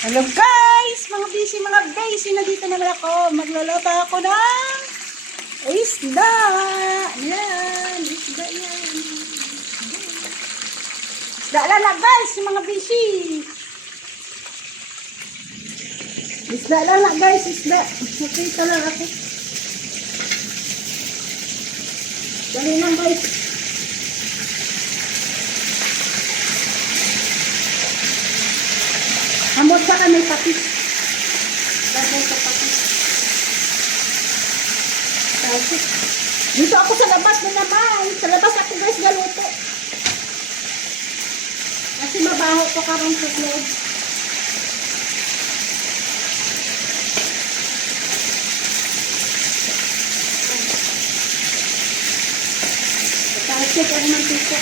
Hello guys! Mga busy, nandito naman ako. Magluluto ako ng isda. Yan, isda yan. Isda lala guys, mga busy. Isda lala guys, isda. Nakita lang ako. Dali lang guys. Amot sa may patis. Dahil sa patis. Dito ako sa labas na naman. Sa labas ako guys galuto. Kasi mabaho ko karong sa loob. Talsik ang mantika.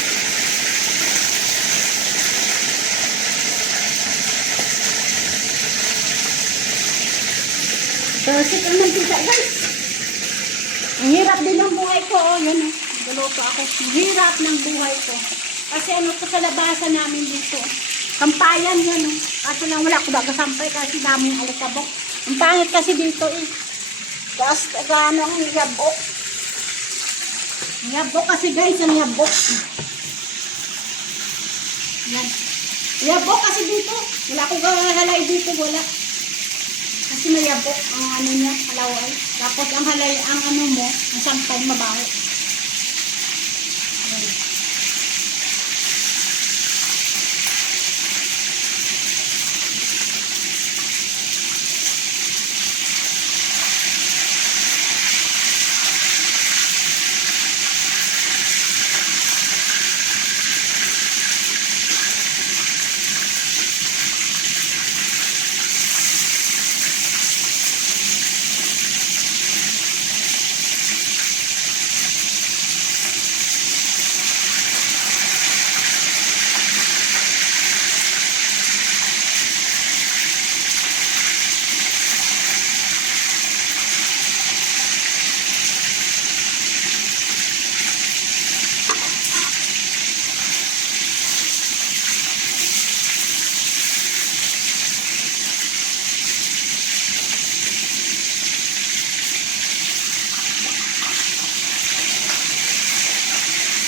Talsik ang mantika guys. Ang hirap din ng buhay ko. Oh, yan oh. Galuto ako. Ang hirap ng buhay ko. Kasi ano ko sa labasan namin dito. Kampayan yan oh. Kaso lang wala ko baga sampay kasi daming alikabok. Ang pangit kasi dito eh. Tapos ano ang yabok. Yabok kasi guys, ang yabok. Yan. Yabok kasi dito. Wala akong halay dito, wala. Kasi may yabok ang ano niya, halaway. Tapos ang halay, ang ano mo, ang sampay mabaho. Yan.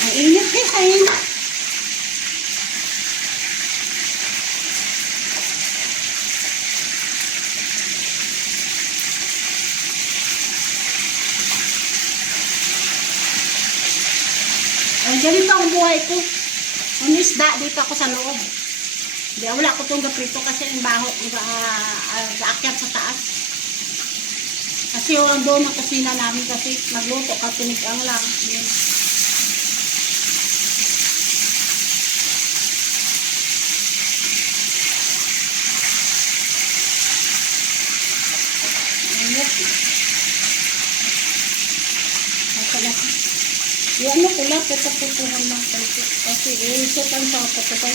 Ang init guys, ang init. Ay, ganito ang buhay ko. Ang isda, dito ako sa loob. Hindi, wala ko itong gaprito kasi ang baho, gaakyat sa taas. Kasi yung doon ang kusina namin kasi magluto ka, tinigang lang. Yan. Yan mo pula, puto-putuhan ng kalito. Kasi iisot ang sa putukan.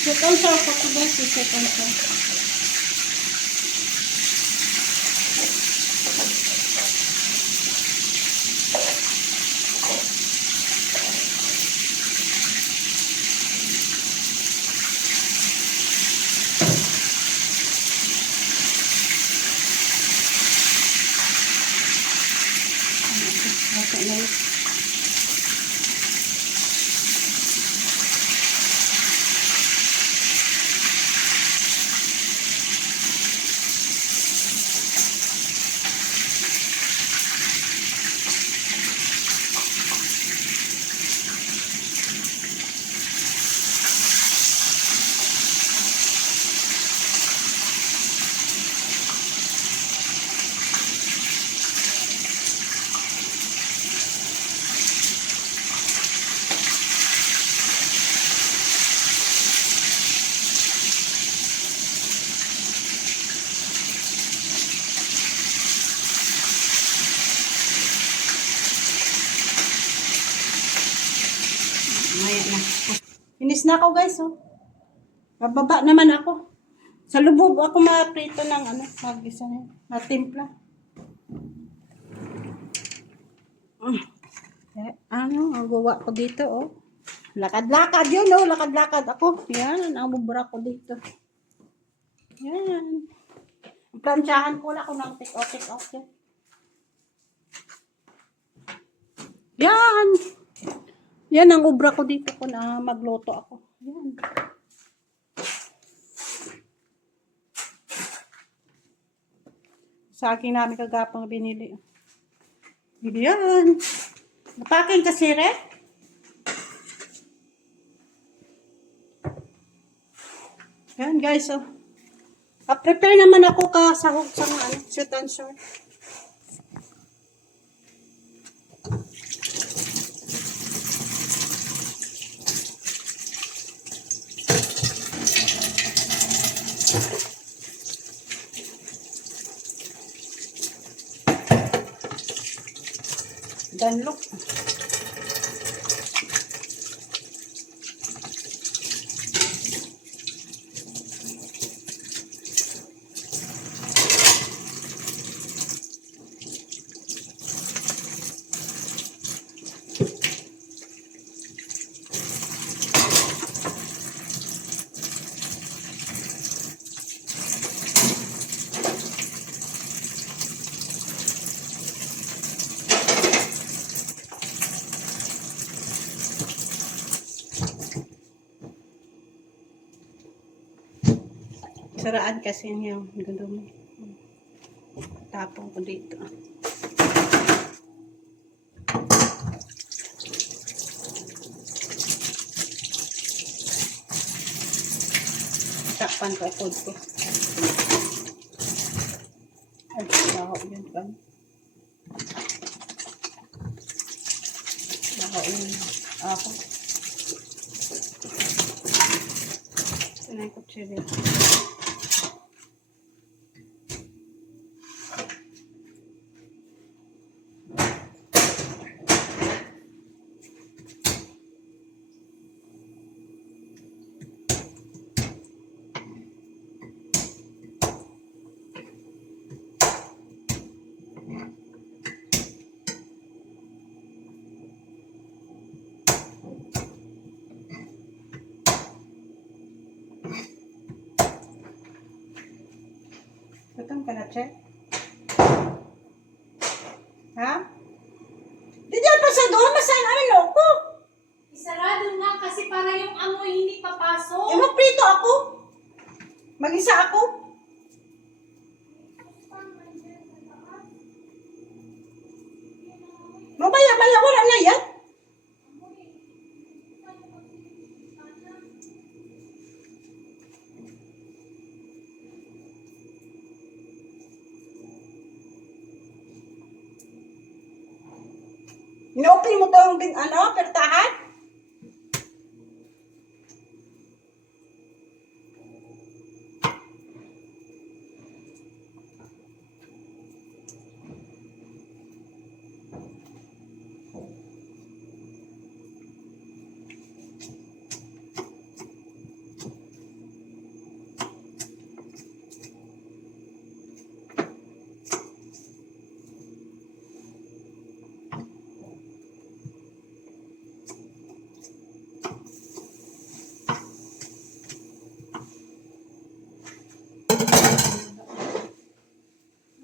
Isot ang sa putukan, isot ang sa. Okay. Maya na. Finish na ako guys, oh. Bababa naman ako. Sa lubog ako ma-prito ng ano, mag-isa na, matimpla. Yan, ang gawa ko dito, oh. Lakad-lakad yun, oh. Lakad-lakad ako. Yan, ang bubura ko dito. Yan. Plansyahan ko lang kung take-off yan. Yan. Yan ang ubra ko dito kung magluto ako. Yan. Sa akin namin kagapang binili. Yan. Napakin kasi rin. Yan guys, oh. Prepare naman ako kasahog sa sweet and sour. Danlok. Saraan kasi yung gulong. Tapong ko dito. Takpan ko ikod ko. Ay, baho yun pa. Baho yun ako. Sinay ko chili. Gutom ka na, Che? Ha? Di dyan pa sa doon, masan ano loko? Isarado nga kasi para yung amoy hindi papasok. Magprito ako. Mag-isa ako. Mabaya-baya, wala na yan. Inopen mo to yung pertahan?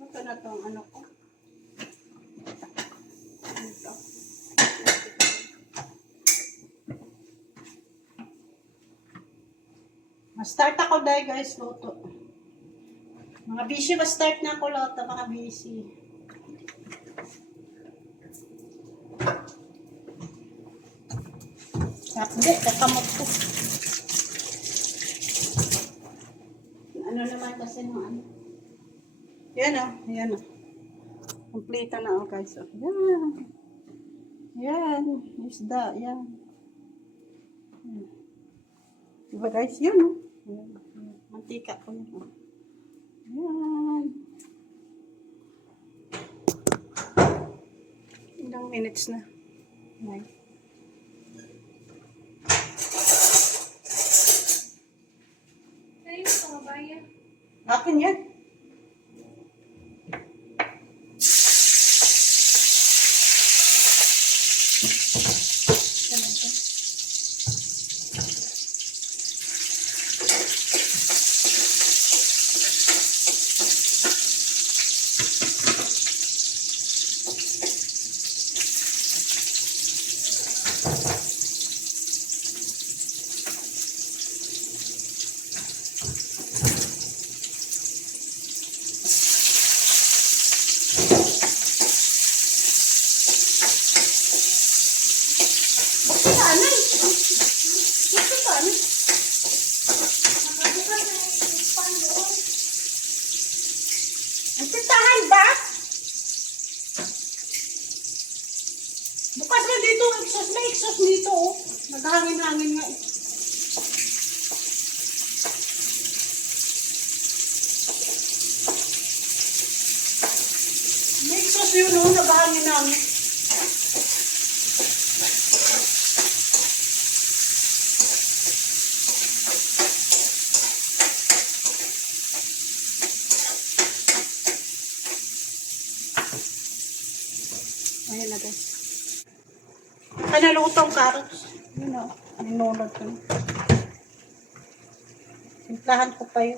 Ito na tong ano ko. Ito. Ma-start ako dahil guys, luto. Mga busy, ma-start na ako luto, mga busy. Hindi, kakamot ko. Ano naman kasi ng ano. Yan o, yan o. Complete na o guys. Yan. Yan, isda, yan. Diba guys, yun o. Mantika ko yun o. Yan. Ilang minutes na. Yan. Kayo sa kabayan. Akin yan. dito, exhaust, may exhaust dito, oh. Naghangin-hangin nga, eh. May exhaust yun, oh, naghangin-hangin. Ayan na guys. Kanalutong carrots. Yun o. Ninulog ko. Simplahan ko pa yun.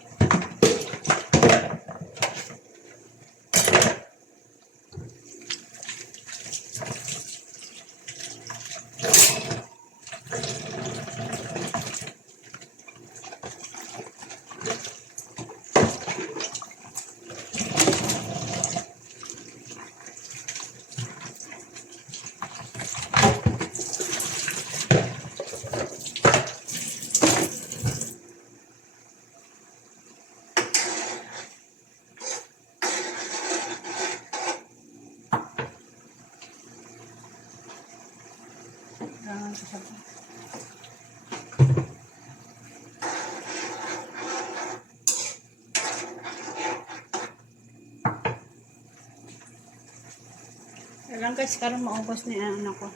Alam guys, karon maubos ni ano ko.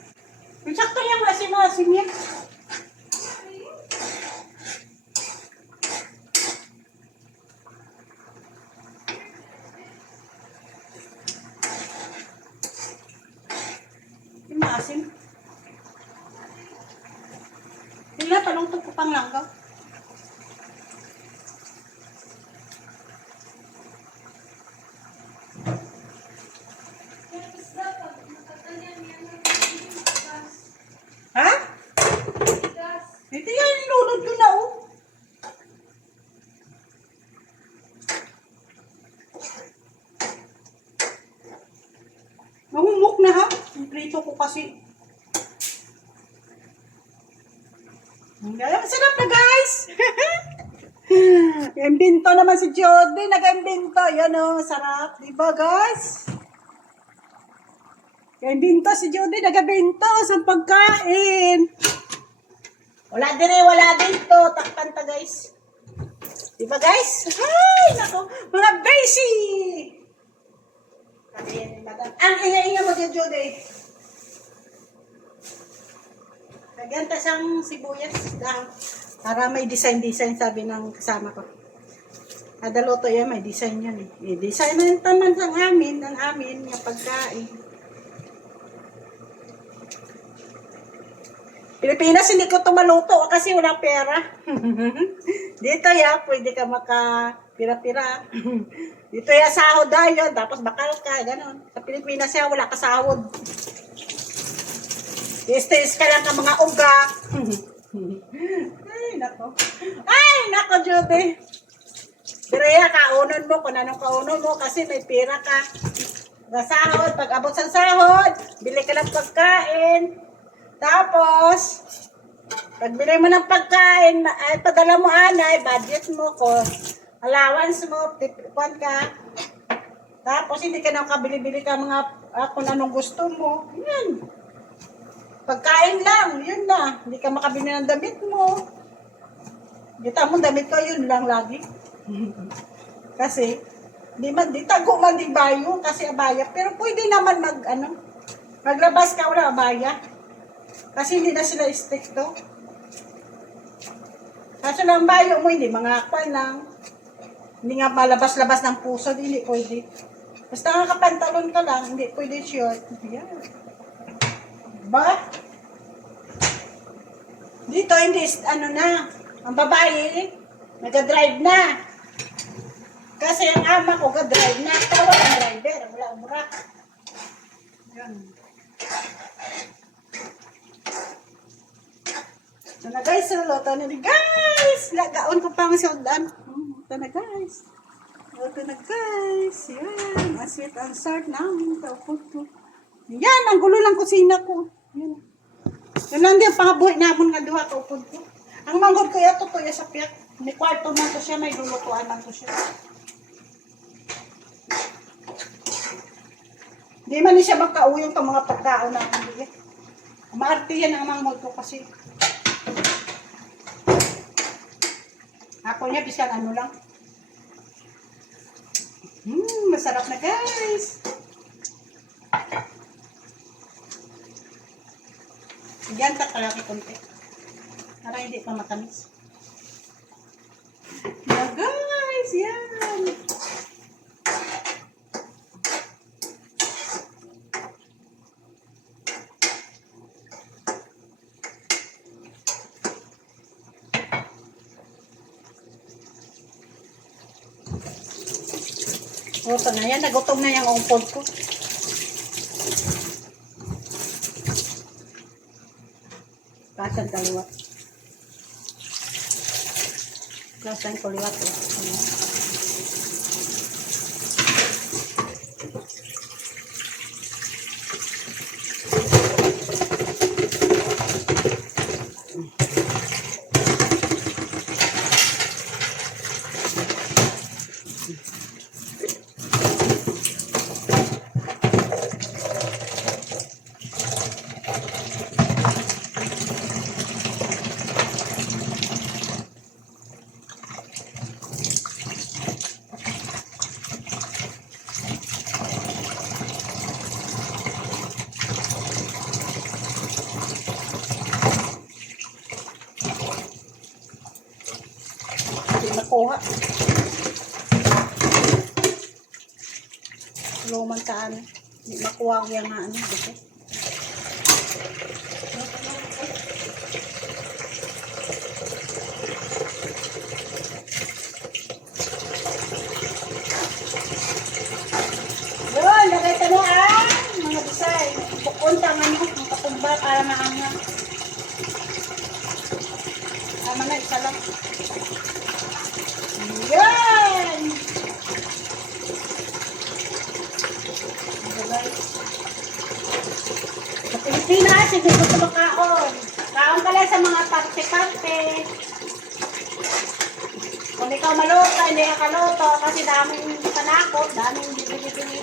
Sakto yung asim-asim yan. Yung maasim. Sila, palungtog ko pang langgaw. Ha? Ito yan, nilunod ko na, oh. Mahumok na, ha? Yung prito ko kasi. Sarap na, guys! Imbento naman si Jody. Nag-imbento. Yan, oh. Sarap. Diba, guys? Imbento si Jody. Nag-imbento sa pagkain. Wala dito. Takpan ta, guys. Diba, guys? Ay, nako. Mga basi! Ang inga-inga mo dyan, Jody. Lagyan ta siyang sibuyas lang. Para may design sabi ng kasama ko. Kada luto yan, may design yan eh. I-design na naman ang amin yung pagkain. Pilipinas, hindi ko ito maluto kasi walang pera. Dito ya, pwede ka maka-pira-pira. Dito ya, sahod yun, tapos bakal ka, gano'n. Sa Pilipinas ya, wala ka sahod. Istis ka lang ka mga uga. Ay, nako, Judy. Pireya, kaunon mo kung anong kaunon mo kasi may pira ka. Sahod, pag abot sa sahod, bili ka ng pagkain. Tapos, pag bili mo ng pagkain, ay padala mo anay, budget mo ko, allowance mo, tipuan ka. Tapos, hindi ka na kabili-bili ka mga kung anong gusto mo. Yan. Pagkain lang, yun na. Hindi ka makabili ng damit mo. Kita mo damit ko, yun lang lagi. Kasi, di tago man di bayo kasi abaya. Pero pwede naman maglabas ka wala abaya. Kasi hindi na sila stricto. Kaso lang bayo mo, hindi mga akwan lang. Hindi nga malabas-labas ng puso, hindi pwede. Basta nga kapantalon ka lang, hindi pwede short. Yan. Ba? Dito, hindi, ang babae, nag-drive na. Kasi ang ama ko, nag-drive na. Pero wala ang driver, wala ang burak. Yan. Ito na guys, luto na ni guys. Lagaon ko pang sundan. Ito na guys. Ito na guys. Yan, ang sweet and sour namin. Taupot ko. Yan, ang gulo lang kusina ko. Yan. Yan lang din, pangabuhi namin nga duha ka upod ko. Ang manggod ko yato to, sa piyak. May kwarto man to siya, may lulutuan man to siya. Di man siya magkauyong itong mga pagkaon namin. Maarte yan ang manghod ko kasi. Ako niya, bisan ano lang. Masarap na guys. Diyan ka kalaki konti. Para hindi pa matamis. Yeah, guys, yan. Ito na yan, nagutom na yung umpod ko. Kasan kaliwat. Kasan kaliwat. Nakuha. Luman taan. Hindi makuha ko yung ano. Dito. Yun, lagay tanuan. Mga bisay. Pupunta nga nyo. Ang katumba para maangat. Tama na, isa lang. Yan! Sa Pilipinas, hindi ko ito makaon. Kaon ka lang sa mga parte-parte. Kung ikaw maluto, hindi ka kaluto kasi daming panakot, daming bibili-bili.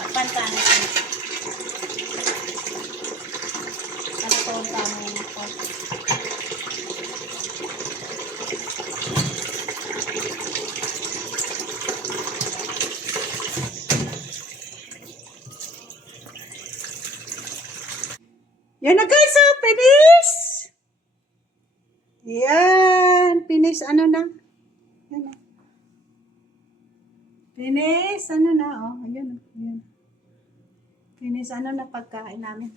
Pagpantahan ito. Ano ito ang tama yun ako? Yan na guys, oh, finish! Yan, finish, ano na? Yan na. Finish, ano na, oh, ayun, ayun. Finish, ano na pagkain namin.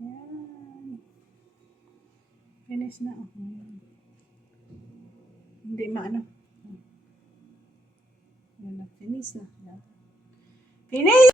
Yan. Finish na, oh. Hindi maano. Yan na, finish na. Finish!